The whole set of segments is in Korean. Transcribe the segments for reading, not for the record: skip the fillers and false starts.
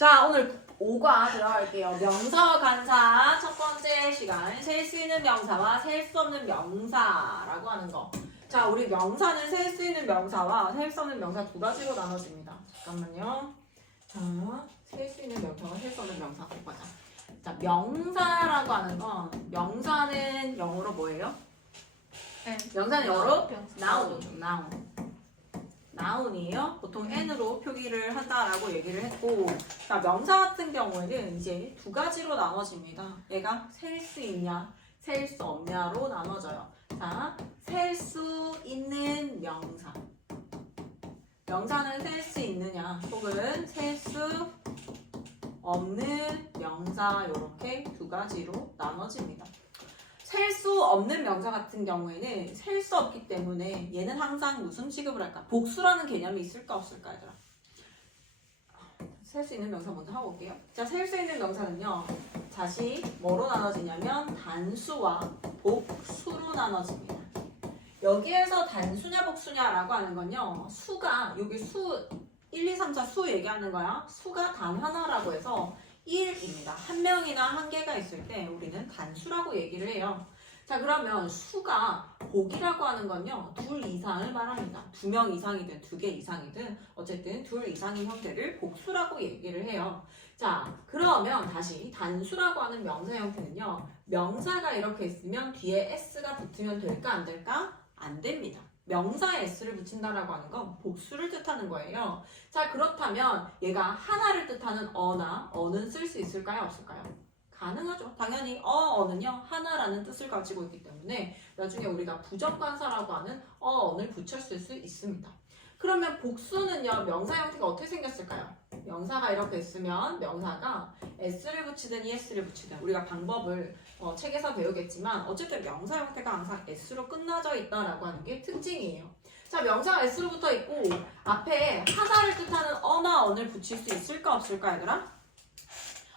자, 오늘 5과 들어갈게요. 명사와 간사 첫 번째 시간 셀 수 있는 명사와 셀 수 없는 명사라고 하는 거. 자, 우리 명사는 셀 수 있는 명사와 셀 수 없는 명사 두 가지로 나눠집니다. 잠깐만요. 자, 셀 수 있는 명사와 셀 수 없는 명사 보자. 자, 명사라고 하는 건 명사는 영어로 뭐예요? 명사는 영어로 noun. noun이에요. 보통 n으로 표기를 한다라고 얘기를 했고, 자, 명사 같은 경우에는 이제 두 가지로 나눠집니다. 얘가 셀 수 있냐, 셀 수 없냐로 나눠져요. 자, 셀 수 있는 명사. 명사는 셀 수 있느냐, 혹은 셀 수 없는 명사, 이렇게 두 가지로 나눠집니다. 셀 수 없는 명사 같은 경우에는 셀 수 없기 때문에 얘는 항상 무슨 취급을 할까? 복수라는 개념이 있을까 없을까 얘들아? 셀 수 있는 명사 먼저 하고 올게요. 자, 셀 수 있는 명사는요. 다시 뭐로 나눠지냐면 단수와 복수로 나눠집니다. 여기에서 단수냐 복수냐라고 하는 건요. 수가 여기 수 1, 2, 3, 4 수 얘기하는 거야. 수가 단 하나라고 해서 1입니다. 한 명이나 한 개가 있을 때 우리는 단수라고 얘기를 해요. 자, 그러면 수가 복이라고 하는 건요. 둘 이상을 말합니다. 2명 이상이든 2개 이상이든 어쨌든 둘 이상인 형태를 복수라고 얘기를 해요. 자, 그러면 다시 단수라고 하는 명사 형태는요. 명사가 이렇게 있으면 뒤에 s가 붙으면 될까 안 될까? 안 됩니다. 명사에 s를 붙인다라고 하는 건 복수를 뜻하는 거예요. 자, 그렇다면 얘가 하나를 뜻하는 어는 쓸 수 있을까요? 없을까요? 가능하죠. 당연히 어는요 하나라는 뜻을 가지고 있기 때문에 나중에 우리가 부정관사라고 하는 어를 붙였을 수 있습니다. 그러면 복수는요 명사 형태가 어떻게 생겼을까요? 명사가 이렇게 있으면 명사가 s를 붙이든 es를 붙이든 우리가 방법을 책에서 배우겠지만 어쨌든 명사 형태가 항상 s로 끝나져 있다라고 하는 게 특징이에요. 자, 명사가 s로 붙어 있고 앞에 하나를 뜻하는 어나 언을 붙일 수 있을까 없을까 얘들아?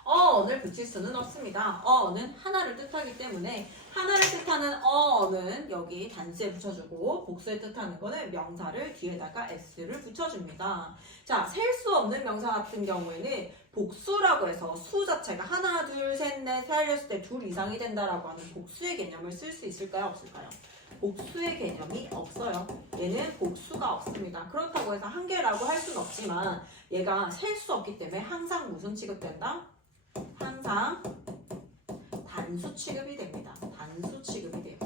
어언을 붙일 수는 없습니다. 어언은 하나를 뜻하기 때문에 하나를 뜻하는 어언은 여기 단수에 붙여주고 복수에 뜻하는 거는 명사를 뒤에다가 s를 붙여줍니다. 자, 셀 수 없는 명사 같은 경우에는 복수라고 해서 수 자체가 하나, 둘, 셋, 넷 세알렸을 때 둘 이상이 된다라고 하는 복수의 개념을 쓸 수 있을까요? 없을까요? 복수의 개념이 없어요. 얘는 복수가 없습니다. 그렇다고 해서 한 개라고 할 수는 없지만 얘가 셀 수 없기 때문에 항상 무슨 취급된다? 항상 단수 취급이 됩니다. 단수 취급이 돼요.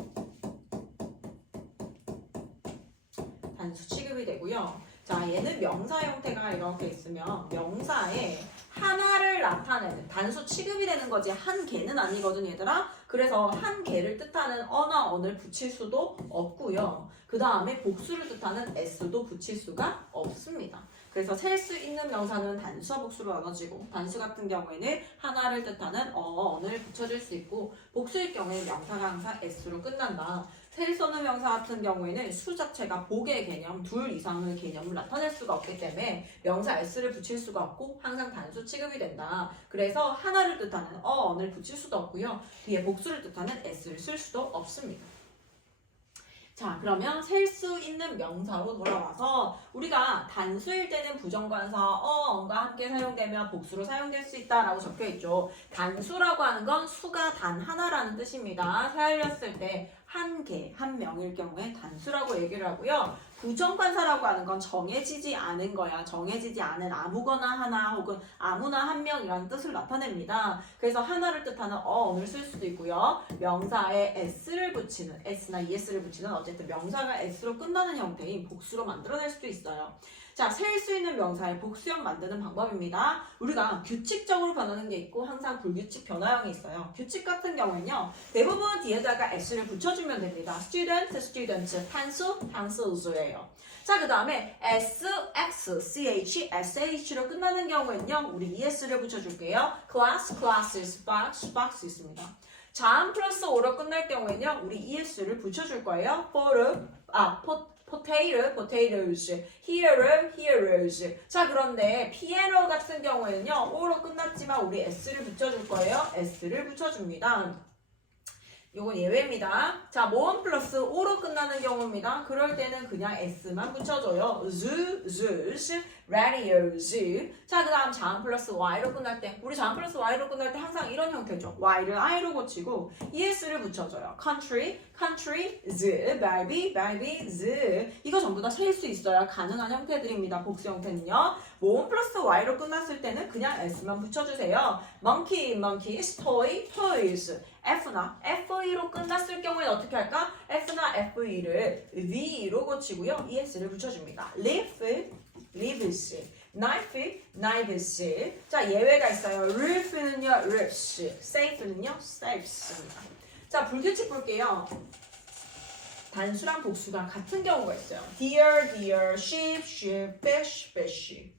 단수 취급이 되고요. 자, 얘는 명사 형태가 이렇게 있으면 명사에 하나를 나타내는 단수 취급이 되는 거지 한 개는 아니거든 얘들아. 그래서 한 개를 뜻하는 어나 언을 붙일 수도 없고요. 그 다음에 복수를 뜻하는 s도 붙일 수가 없습니다. 그래서 셀 수 있는 명사는 단수와 복수로 나눠지고 단수 같은 경우에는 하나를 뜻하는 어언을 붙여줄 수 있고 복수일 경우에 명사가 항상 s로 끝난다. 셀 수 없는 명사 같은 경우에는 수 자체가 복의 개념, 둘 이상의 개념을 나타낼 수가 없기 때문에 명사 s를 붙일 수가 없고 항상 단수 취급이 된다. 그래서 하나를 뜻하는 어언을 붙일 수도 없고요. 뒤에 복수를 뜻하는 s를 쓸 수도 없습니다. 자, 그러면 셀 수 있는 명사로 돌아와서 우리가 단수일 때는 부정관사 어언과 함께 사용되며 복수로 사용될 수 있다라고 적혀있죠. 단수라고 하는 건 수가 단 하나라는 뜻입니다. 세알렸을 때 한 개, 한 명일 경우에 단수라고 얘기를 하고요. 부정관사라고 하는 건 정해지지 않은 거야. 정해지지 않은 아무거나 하나 혹은 아무나 한 명이라는 뜻을 나타냅니다. 그래서 하나를 뜻하는 어언을 쓸 수도 있고요. 명사에 s를 붙이는 s나 es를 붙이는 어쨌든 명사가 s로 끝나는 형태인 복수로 만들어낼 수도 있어요. 자, 셀 수 있는 명사의 복수형 만드는 방법입니다. 우리가 규칙적으로 변하는 게 있고 항상 불규칙 변화형이 있어요. 규칙 같은 경우는요. 대부분 뒤에다가 s를 붙여주면 됩니다. student, students, 판수, 판수예요. 자, 그 다음에 s, x, ch, sh로 끝나는 경우에는요. 우리 es를 붙여줄게요. class, classes, box, box 있습니다. 자음 플러스 오로 끝날 경우에는요. 우리 es를 붙여줄 거예요. potato, potatoes, hero, heroes. 자, 그런데 piano 같은 경우에는요. o로 끝났지만 우리 s를 붙여줄 거예요. s를 붙여줍니다. 요건 예외입니다. 자, 모음 플러스 오로 끝나는 경우입니다. 그럴 때는 그냥 s만 붙여줘요. zeus, radios. 자, 그 다음 자음 플러스 y로 끝날 때, 우리 자음 플러스 y로 끝날 때 항상 이런 형태죠. y를 i로 고치고 es를 붙여줘요. country, countries, baby, babies. 이거 전부 다 셀 수 있어야 가능한 형태들입니다. 복수 형태는요. 모음 플러스 y로 끝났을 때는 그냥 s만 붙여주세요. monkey, monkeys, toy, toys. F나 FE로 끝났을 경우에는 어떻게 할까? F나 FE를 THE로 고치고요. ES를 붙여줍니다. live, lives, knife, knives. 자, 예외가 있어요. roof는요, roofs, safe는요, safes입니다. 자, 불규칙 볼게요. 단수랑 복수가 같은 경우가 있어요. deer, deer, sheep, sheep, fish, fish.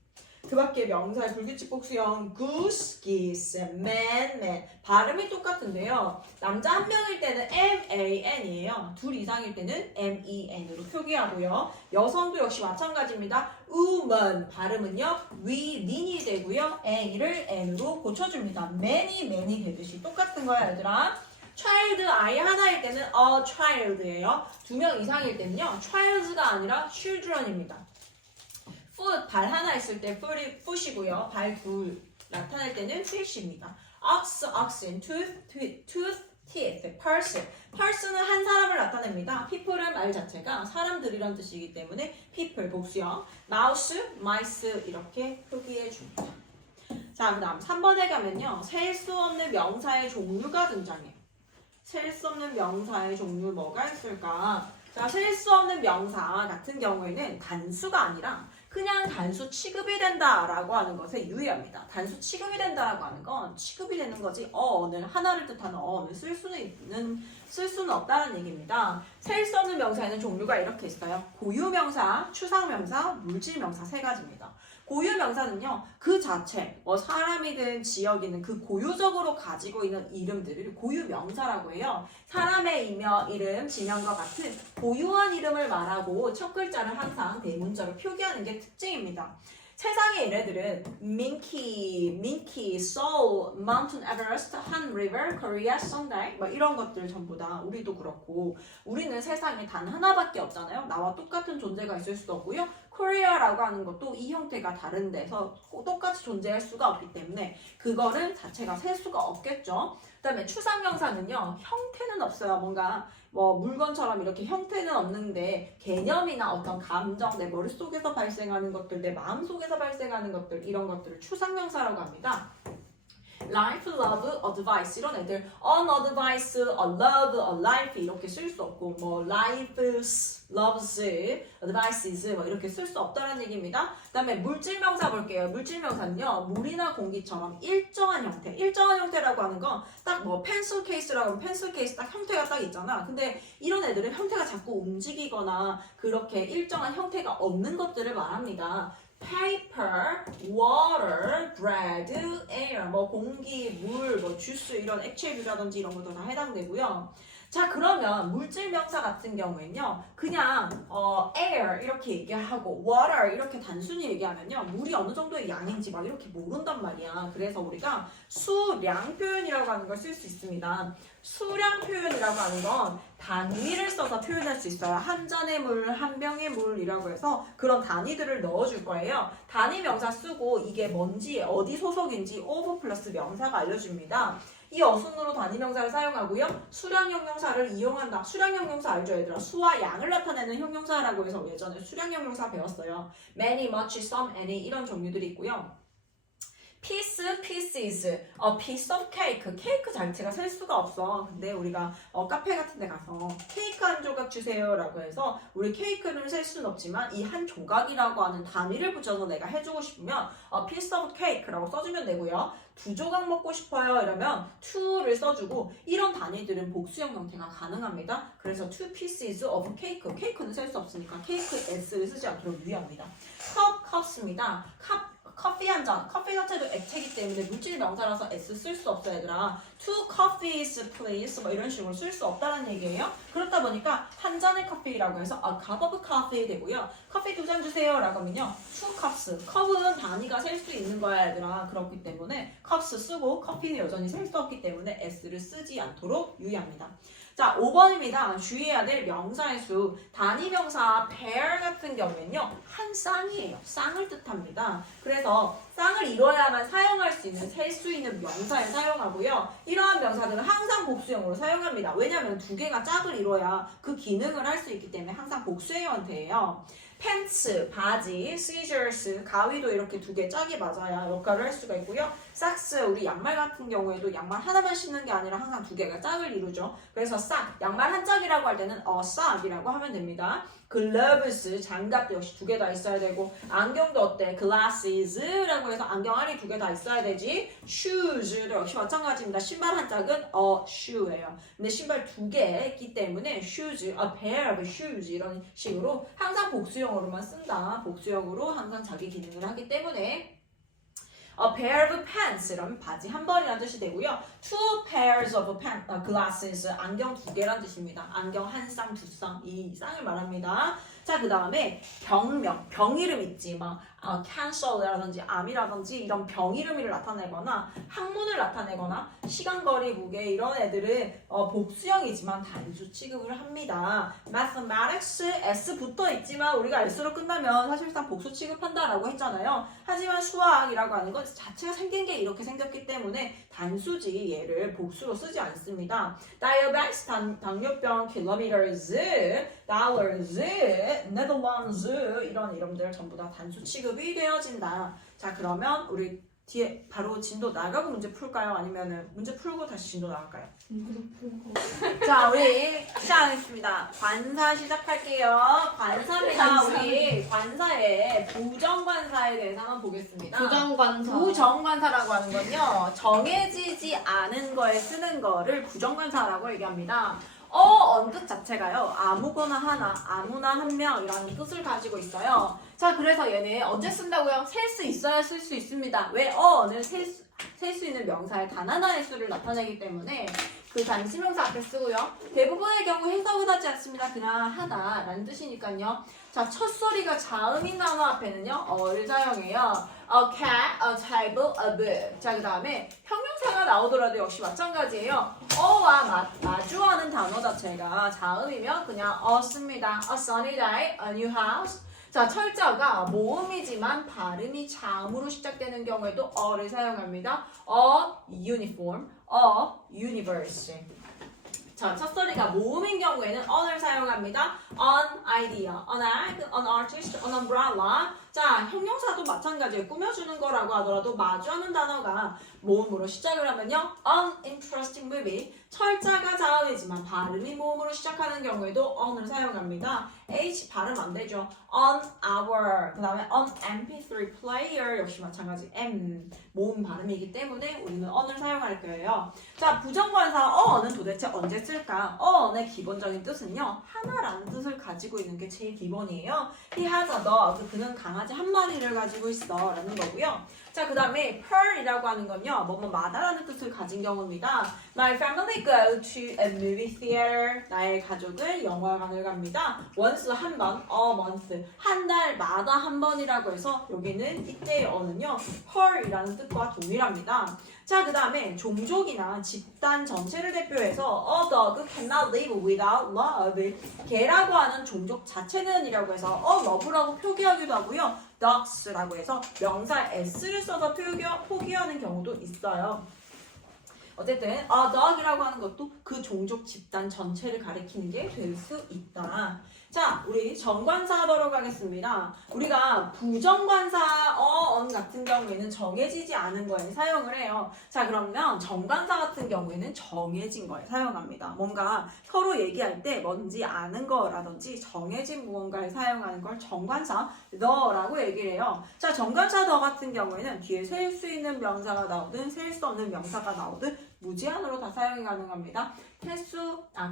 그 밖에 명사의 불규칙 복수형 goose, geese, man, man. 발음이 똑같은데요. 남자 한 명일 때는 M-A-N이에요. 둘 이상일 때는 M-E-N으로 표기하고요. 여성도 역시 마찬가지입니다. woman 발음은요. women이 되고요. N을 N으로 고쳐줍니다. many, many 되듯이 똑같은 거야 얘들아. child 아이 하나일 때는 a child예요. 두 명 이상일 때는요. childs가 아니라 children입니다. foot 발 하나 있을 때 foot이고요. 발 둘 나타낼 때는 fish입니다. ox, oxen, tooth, tooth, teeth, person. person은 한 사람을 나타냅니다. people은 말 자체가 사람들이란 뜻이기 때문에 people 복수형. mouse, mice 이렇게 표기해 줍니다. 자, 그 다음 3번에 가면요. 셀 수 없는 명사의 종류가 등장해요. 셀 수 없는 명사의 종류 뭐가 있을까? 자, 셀 수 없는 명사 같은 경우에는 단수가 아니라 그냥 단수 취급이 된다라고 하는 것에 유의합니다. 단수 취급이 된다라고 하는 건 취급이 되는 거지 어는 하나를 뜻하는 어는 쓸 수는 없다는 얘기입니다. 셀 수 없는 명사에는 종류가 이렇게 있어요. 고유명사, 추상명사, 물질명사 세 가지입니다. 고유명사는요, 그 자체, 사람이든 지역이든 그 고유적으로 가지고 있는 이름들을 고유명사라고 해요. 사람의 이름, 지명과 같은 고유한 이름을 말하고 첫 글자를 항상 대문자로 표기하는 게 특징입니다. 세상의 얘네들은 민키, 소울, 마운틴 에베레스트, 한 리버, 코리아, 성다이 이런 것들 전부 다 우리도 그렇고 우리는 세상에 단 하나밖에 없잖아요. 나와 똑같은 존재가 있을 수도 없고요. 코리아라고 하는 것도 이 형태가 다른 데서 똑같이 존재할 수가 없기 때문에 그거는 자체가 셀 수가 없겠죠. 그 다음에 추상명사는요. 형태는 없어요. 뭔가 물건처럼 이렇게 형태는 없는데 개념이나 어떤 감정, 내 머릿속에서 발생하는 것들, 내 마음속에서 발생하는 것들 이런 것들을 추상명사라고 합니다. life, love, advice 이런 애들 an advice, a love, a life 이렇게 쓸 수 없고 lives, loves, advices 이렇게 쓸 수 없다는 얘기입니다. 그 다음에 물질명사 볼게요. 물질명사는요. 물이나 공기처럼 일정한 형태 일정한 형태라고 하는 건 딱 펜슬 케이스라고 하면 펜슬 케이스 딱 형태가 딱 있잖아. 근데 이런 애들은 형태가 자꾸 움직이거나 그렇게 일정한 형태가 없는 것들을 말합니다. paper, water, bread, air, 공기, 물, 주스 이런 액체류라든지 이런 것도 다 해당되고요. 자, 그러면 물질 명사 같은 경우에는요. 그냥 air 이렇게 얘기하고 water 이렇게 단순히 얘기하면요. 물이 어느 정도의 양인지 이렇게 모른단 말이야. 그래서 우리가 수량 표현이라고 하는 걸 쓸 수 있습니다. 수량 표현이라고 하는 건 단위를 써서 표현할 수 있어요. 한 잔의 물, 한 병의 물이라고 해서 그런 단위들을 넣어줄 거예요. 단위 명사 쓰고 이게 뭔지 어디 소속인지 of 플러스 명사가 알려줍니다. 이 어순으로 단위 명사를 사용하고요. 수량 형용사를 이용한다. 수량 형용사 알죠 얘들아? 수와 양을 나타내는 형용사라고 해서 예전에 수량 형용사 배웠어요. many, much, some, any 이런 종류들이 있고요. piece, pieces, a piece of cake. 케이크 자체가 셀 수가 없어. 근데 우리가 카페 같은 데 가서 케이크 한 조각 주세요 라고 해서 우리 케이크를 셀 수는 없지만 이 한 조각이라고 하는 단위를 붙여서 내가 해주고 싶으면 a piece of cake라고 써주면 되고요. 두 조각 먹고 싶어요 이러면 to를 써주고 이런 단위들은 복수형 형태가 가능합니다. 그래서 two pieces of cake. 케이크는 셀 수 없으니까 케이크 s를 쓰지 않도록 유의합니다. 컵스입니다. 커피 한 잔. 커피 자체도 액체이기 때문에 물질 명사라서 S 쓸 수 없어 얘들아. Two coffees please 이런 식으로 쓸 수 없다는 얘기예요. 그렇다 보니까 한 잔의 커피라고 해서 a cup of coffee 되고요. 커피 2잔 주세요 라고 하면요. Two cups. 컵은 단위가 셀 수 있는 거야 얘들아. 그렇기 때문에 cups 쓰고 커피는 여전히 셀 수 없기 때문에 S를 쓰지 않도록 유의합니다. 자, 5번입니다. 주의해야 될 명사의 수. 단위 명사 pair 같은 경우에는요. 한 쌍이에요. 쌍을 뜻합니다. 그래서 쌍을 이뤄야만 사용할 수 있는 셀 수 있는 명사에 사용하고요. 이러한 명사들은 항상 복수형으로 사용합니다. 왜냐하면 두 개가 짝을 이뤄야 그 기능을 할 수 있기 때문에 항상 복수의 형태예요. 팬츠, 바지, 시저스, 가위도 이렇게 두 개 짝이 맞아야 역할을 할 수가 있고요. 삭스, 우리 양말 같은 경우에도 양말 하나만 신는 게 아니라 항상 두 개가 짝을 이루죠. 그래서 싹, 양말 한 짝이라고 할 때는 싹이라고 하면 됩니다. 글러브스, 장갑도 역시 두 개 다 있어야 되고, 안경도 어때? glasses라고 해서 안경 안에 두 개 다 있어야 되지. shoes도 역시 마찬가지입니다. 신발 한 짝은 shoe예요. 근데 신발 두 개 있기 때문에 shoes, a pair of shoes 이런 식으로 항상 복수형으로만 쓴다. 복수형으로 항상 자기 기능을 하기 때문에 A pair of pants 이러면 바지 한 벌이라는 뜻이 되고요. Two pairs of glasses 안경 두 개란 뜻입니다. 안경 한 쌍, 두 쌍, 이 쌍을 말합니다. 자, 그 다음에 병명, 병 이름 있지. 막 cancer라든지 암이라든지 이런 병 이름을 나타내거나 학문을 나타내거나 시간, 거리, 무게 이런 애들은 복수형이지만 단수 취급을 합니다. Mathematics S 붙어 있지만 우리가 S로 끝나면 사실상 복수 취급한다라고 했잖아요. 하지만 수학이라고 하는 건 자체가 생긴 게 이렇게 생겼기 때문에 단수지 얘를 복수로 쓰지 않습니다. Diabetes 당뇨병, kilometers, dollars, Netherlands 이런 이름들 전부 다 단수 취급이 되어진다. 자, 그러면 우리 뒤에 바로 진도 나가고 문제 풀까요? 아니면 문제 풀고 다시 진도 나갈까요? 문제 풀고. 자, 우리 시작하겠습니다. 관사 시작할게요. 관사입니다. 우리 관사의 부정관사에 대해서 한번 보겠습니다. 부정관사. 부정관사라고 하는 건요. 정해지지 않은 거에 쓰는 거를 부정관사라고 얘기합니다. 언뜻 자체가요. 아무거나 하나, 아무나 한 명이라는 뜻을 가지고 있어요. 자, 그래서 얘는 언제 쓴다고요? 셀 수 있어야 쓸 수 있습니다. 왜? 어는 셀 수 있는 명사의 단 하나의 수를 나타내기 때문에 그 단수명사 앞에 쓰고요. 대부분의 경우 해석은 하지 않습니다. 그냥 하다라는 뜻이니까요. 자, 첫 소리가 자음인 단어 앞에는요. 어를 사용해요. A cat, a table, a book. 자, 그 다음에 형용사가 나오더라도 역시 마찬가지예요. 어와 마주하는 단어 자체가 자음이면 그냥 씁니다. A sunny day, a new house. 자, 철자가 모음이지만 발음이 자음으로 시작되는 경우에도 어를 사용합니다. A uniform, a universe. 자, 첫 소리가 모음인 경우에는 on을 사용합니다. an idea, an egg, an artist, an umbrella. 자, 형용사도 마찬가지예요. 꾸며주는 거라고 하더라도 마주하는 단어가 모음으로 시작을 하면요. an interesting movie. 철자가 자음이지만 발음이 모음으로 시작하는 경우에도 on을 사용합니다. H 발음 안 되죠. on our. 그 다음에 on MP3 player 역시 마찬가지. M 모음 발음이기 때문에 우리는 on을 사용할 거예요. 자, 부정관사 어는 도대체 언제 쓸까? 어의 기본적인 뜻은요. 하나라는 뜻을 가지고 있는 게 제일 기본이에요. He has a dog. 그는 강아지 한 마리를 가지고 있어 라는 거고요. 자, 그 다음에 per이라고 하는 건요. 뭐뭐마다라는 뜻을 가진 경우입니다. My family go to a movie theater. 나의 가족은 영화관을 갑니다. once 한 번, a month 한 달마다 한 번이라고 해서 여기는 이때의 어는요. per이라는 뜻과 동일합니다. 자, 그 다음에 종족이나 집단 전체를 대표해서 a dog cannot live without love. 개라고 하는 종족 자체는 이라고 해서 love라고 표기하기도 하고요. dogs라고 해서 명사 s를 써서 표기하는 경우도 있어요. 어쨌든 a dog이라고 하는 것도 그 종족 집단 전체를 가리키는 게 될 수 있다. 자, 우리 정관사 하도록 하겠습니다. 우리가 부정관사 on 같은 경우에는 정해지지 않은 거에 사용을 해요. 자, 그러면 정관사 같은 경우에는 정해진 거에 사용합니다. 뭔가 서로 얘기할 때 뭔지 아는 거라든지 정해진 무언가에 사용하는 걸 정관사 너라고 얘기를 해요. 자, 정관사 너 같은 경우에는 뒤에 셀 수 있는 명사가 나오든 셀 수 없는 명사가 나오든 무제한으로 다 사용이 가능합니다.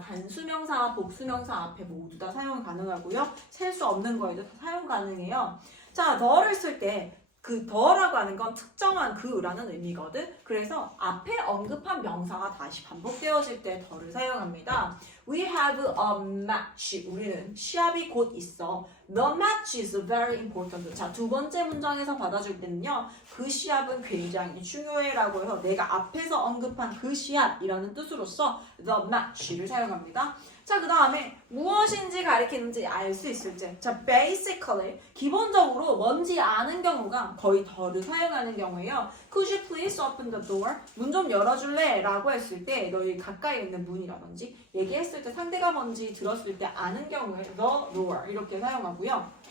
단수명사와 복수명사 앞에 모두 다 사용 가능하고요. 셀 수 없는 거에도 다 사용 가능해요. 자, 너를 쓸 때 그 더라고 하는 건 특정한 그라는 의미거든. 그래서 앞에 언급한 명사가 다시 반복되어질 때 더를 사용합니다. We have a match. 우리는 시합이 곧 있어. The match is very important. 자, 두 번째 문장에서 받아줄 때는요. 그 시합은 굉장히 중요해라고 해서 내가 앞에서 언급한 그 시합이라는 뜻으로서 the match를 사용합니다. 자, 그 다음에 무엇인지 가리키는지 알 수 있을 때. 자, basically 기본적으로 뭔지 아는 경우가 거의 더를 사용하는 경우예요. Could you please open the door? 문 좀 열어줄래? 라고 했을 때 너희 가까이 있는 문이라든지 얘기했을 때 상대가 뭔지 들었을 때 아는 경우에 the door 이렇게 사용하고요.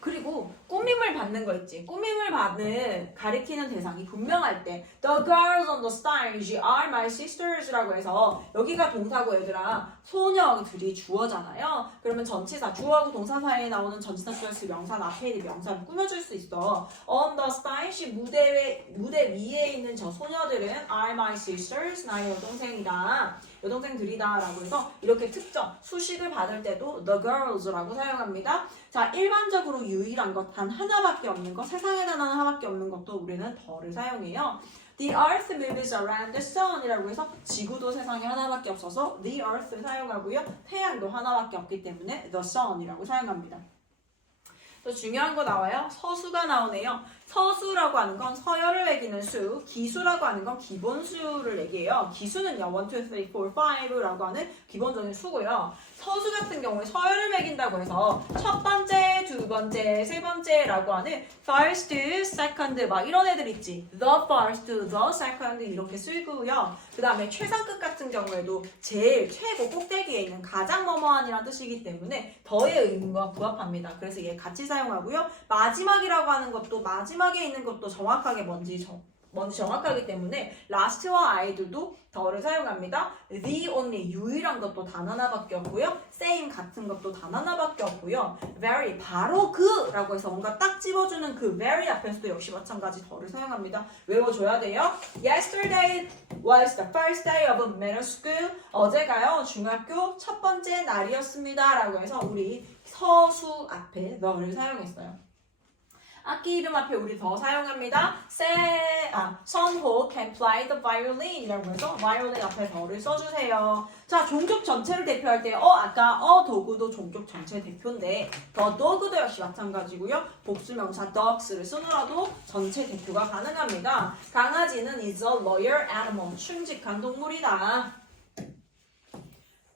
그리고 꾸밈을 받는 거 있지. 꾸밈을 받는 가리키는 대상이 분명할 때 The girls on the stage are my sisters 라고 해서 여기가 동사고 얘들아 소녀들이 주어잖아요. 그러면 전치사 주어하고 동사 사이에 나오는 전치사 플러스 명사는 앞에 있는 명사를 꾸며줄 수 있어. On the stage 무대 위에 있는 저 소녀들은 are my sisters 나의 여동생이다. 여동생들이다 라고 해서 이렇게 특정 수식을 받을 때도 the girls라고 사용합니다. 자, 일반적으로 유일한 것 단 하나밖에 없는 것, 세상에 단 하나밖에 없는 것도 우리는 더를 사용해요. The earth moves around the sun 이라고 해서 지구도 세상에 하나밖에 없어서 the earth를 사용하고요. 태양도 하나밖에 없기 때문에 the sun이라고 사용합니다. 또 중요한 거 나와요. 서수가 나오네요. 서수라고 하는 건 서열을 매기는 수, 기수라고 하는 건 기본수를 얘기해요. 기수는요, 1, 2, 3, 4, 5라고 하는 기본적인 수고요. 서수 같은 경우에 서열을 매긴다고 해서 첫 번째, 두 번째, 세 번째라고 하는 first, second 막 이런 애들 있지. the first, the second 이렇게 쓰고요. 그 다음에 최상급 같은 경우에도 제일, 최고 꼭대기에 있는 가장 뭐뭐한이라는 뜻이기 때문에 더의 의미와 부합합니다. 그래서 얘 같이 사용하고요. 마지막이라고 하는 것도 마지막에 있는 것도 정확하게 뭔지 정확하기 때문에 last와 i들도 더를 사용합니다. the only 유일한 것도 단 하나밖에 없고요. same 같은 것도 단 하나밖에 없고요. very 바로 그라고 해서 뭔가 딱 집어주는 그 very 앞에서도 역시 마찬가지 더를 사용합니다. 외워줘야 돼요. Yesterday was the first day of middle school. 어제가요 중학교 첫 번째 날이었습니다. 라고 해서 우리 서수 앞에 the를 사용했어요. 악기 이름 앞에 우리 더 사용합니다. 선호 can play the violin 이라고 해서 violin 앞에 더를 써주세요. 자, 종족 전체를 대표할 때 아까 도구도 종족 전체 대표인데 the dog도 역시 마찬가지고요. 복수명사 dogs를 쓰느라도 전체 대표가 가능합니다. 강아지는 is a loyal animal. 충직한 동물이다.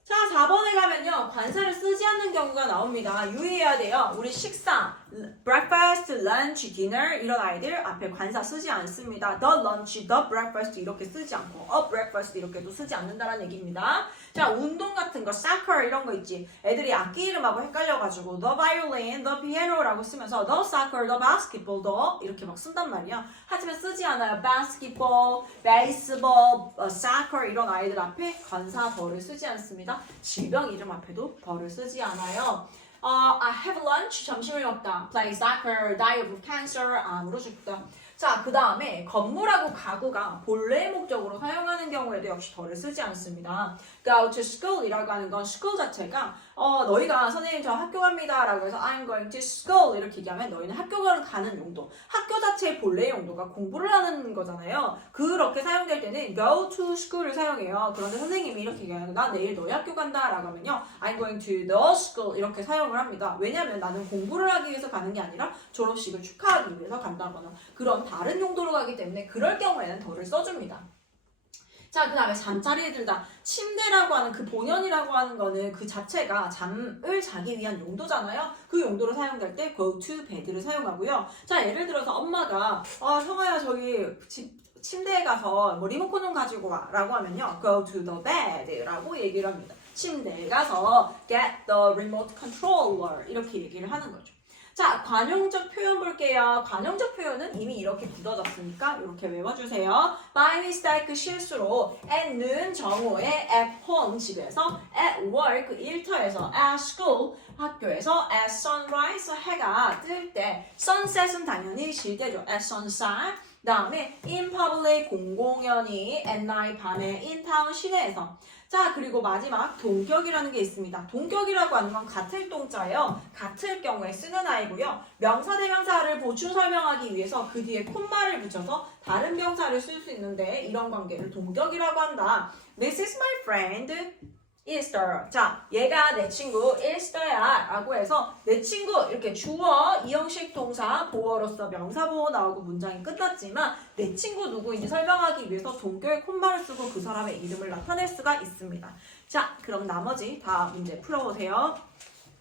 자, 4번에 가면요. 관사를 쓰지 않는 경우가 나옵니다. 유의해야 돼요. 우리 식사, breakfast, lunch, dinner 이런 아이들 앞에 관사 쓰지 않습니다. the lunch, the breakfast 이렇게 쓰지 않고 a breakfast 이렇게도 쓰지 않는다는 얘기입니다. 자, 운동 같은 거, soccer 이런 거 있지. 애들이 악기 이름하고 헷갈려가지고 the violin, the piano라고 쓰면서 the soccer, the basketball, the 이렇게 막 쓴단 말이야. 하지만 쓰지 않아요. basketball, baseball, soccer 이런 아이들 앞에 관사 더를 쓰지 않습니다. 질병 이름 앞에도 더를 쓰지 않아요. I have lunch, 점심을 먹다. Play soccer, die of cancer, 암으로 죽다. 자, 그 다음에 건물하고 가구가 본래의 목적으로 사용하는 경우에도 역시 더를 쓰지 않습니다. Go to school 이라고 하는 건 school 자체가 너희가 선생님 저 학교 갑니다 라고 해서 I'm going to school 이렇게 얘기하면 너희는 학교를 가는 용도, 학교 자체의 본래의 용도가 공부를 하는 거잖아요. 그렇게 사용될 때는 go to school을 사용해요. 그런데 선생님이 이렇게 얘기하는 나 내일 너희 학교 간다 라고 하면요 I'm going to the school 이렇게 사용을 합니다. 왜냐하면 나는 공부를 하기 위해서 가는 게 아니라 졸업식을 축하하기 위해서 간다거나 그런 다른 용도로 가기 때문에 그럴 경우에는 더를 써줍니다. 자, 그 다음에 잠자리에 들다. 침대라고 하는 그 본연이라고 하는 거는 그 자체가 잠을 자기 위한 용도잖아요. 그 용도로 사용될 때 go to bed를 사용하고요. 자, 예를 들어서 엄마가 형아야 저기 침대에 가서 뭐 리모컨 좀 가지고 와 라고 하면요 go to the bed 라고 얘기를 합니다. 침대에 가서 get the remote controller 이렇게 얘기를 하는 거죠. 자, 관용적 표현 볼게요. 관용적 표현은 이미 이렇게 굳어졌으니까 이렇게 외워주세요. by mistake 실수로 at noon 정오에 at home 집에서 at work 일터에서 at school 학교에서 at sunrise 해가 뜰 때 sunset은 당연히 질 때죠. at sunset 그 다음에 in public 공공연히 at night 밤에 in town 시내에서 자, 그리고 마지막 동격이라는 게 있습니다. 동격이라고 하는 건 같을 동자예요. 같을 경우에 쓰는 아이고요. 명사 대명사를 보충 설명하기 위해서 그 뒤에 콤마를 붙여서 다른 명사를 쓸 수 있는데 이런 관계를 동격이라고 한다. This is my friend. Easter. 자, 얘가 내 친구 Easter야 라고 해서 내 친구 이렇게 주어, 이형식 동사, 보어로서 명사보호 나오고 문장이 끝났지만 내 친구 누구인지 설명하기 위해서 동교의 콤마를 쓰고 그 사람의 이름을 나타낼 수가 있습니다. 자, 그럼 나머지 다 문제 풀어보세요.